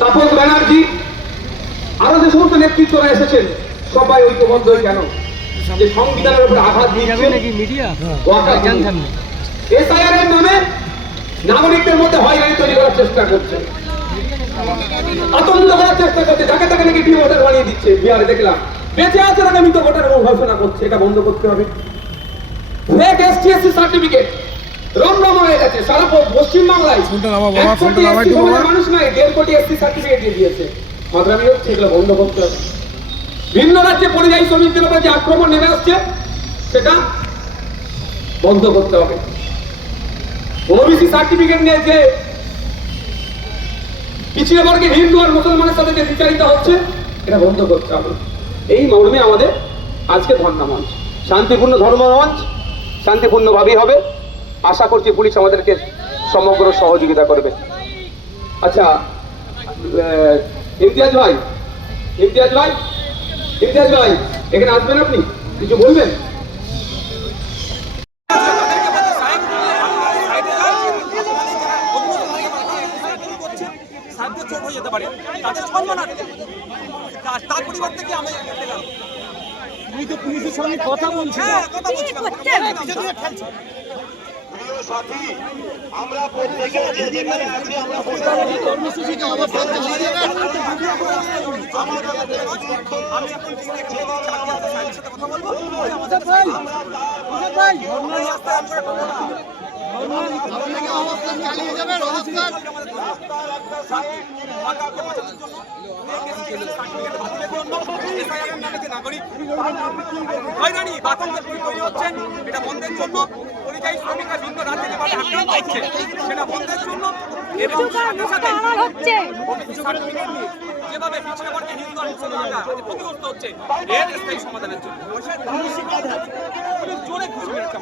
তাপস ব্যানার্জি আরও যে সমস্ত নেতৃত্বরা এসেছেন সবাই ঐক্যবদ্ধ হয়ে কেন? যে সংবিধানের উপরে আঘাত না। এসআইআর এর নামে নাগরিকদের মধ্যে হয়রানি তৈরি করার চেষ্টা করছে। আতঙ্ক করার চেষ্টা করছে যাকে তাকে নাকি ডি ভোটার বানিয়ে দিচ্ছে বিহারে দেখলাম। বেঁচে আছে তাকে মৃত ভোটার ঘোষণা করছে এটা বন্ধ করতে হবে। ফেক এসটিএসসি সার্টিফিকেট হয়ে গেছে সারা পশ্চিমবাংলায়। মানুষ নাই দেড় কোটি এসসি সার্টিফিকেট দিয়ে দিয়েছে। মাদ্রামি হচ্ছে এগুলো বন্ধ করতে হবে। ভিন্ন রাজ্যে পরিযায়ী শ্রমিকদের উপর যে আক্রমণ নেমে আসছে সেটা বন্ধ করতে হবে। ওবিসি সার্টিফিকেট নিয়ে যে পিছিয়ে বর্গে হিন্দু আর মুসলমানের সাথে যে বিচারিত হচ্ছে এটা বন্ধ করতে হবে। এই মর্মে আমাদের আজকে ধর্ণা মঞ্চ। শান্তিপূর্ণ ধর্ম মঞ্চ শান্তিপূর্ণভাবেই হবে। আশা করছি পুলিশ আমাদেরকে সমগ্র সহযোগিতা করবে। আচ্ছা ইমতিয়াজ ভাই ইমতিয়াজ ভাই ইমতিয়াজ ভাই এখানে আসবেন আপনি? কিছু বলবেন? সাহায্য চোট হয়ে যেতে পারে। তাদের সম্মান তার- তার পরিবর্তে কি আমি তুমি তো পুলিশের সঙ্গে কথা বলছো হ্যাঁ কথা বলছিলাম। সাথী আমরা প্রত্যেকে যে যেখানে আছি আমরা বসে আছি। হচ্ছেন এটা বন্ধের জন্য পরিযায়ী শ্রমিকরা হচ্ছে সেটা বন্ধের জন্য এবং সাথে সাথে সার্টিফিকেট নিয়ে যেভাবে পিছিয়ে ক্ষতিগ্রস্ত হচ্ছে জোরে খুশি মেরেছে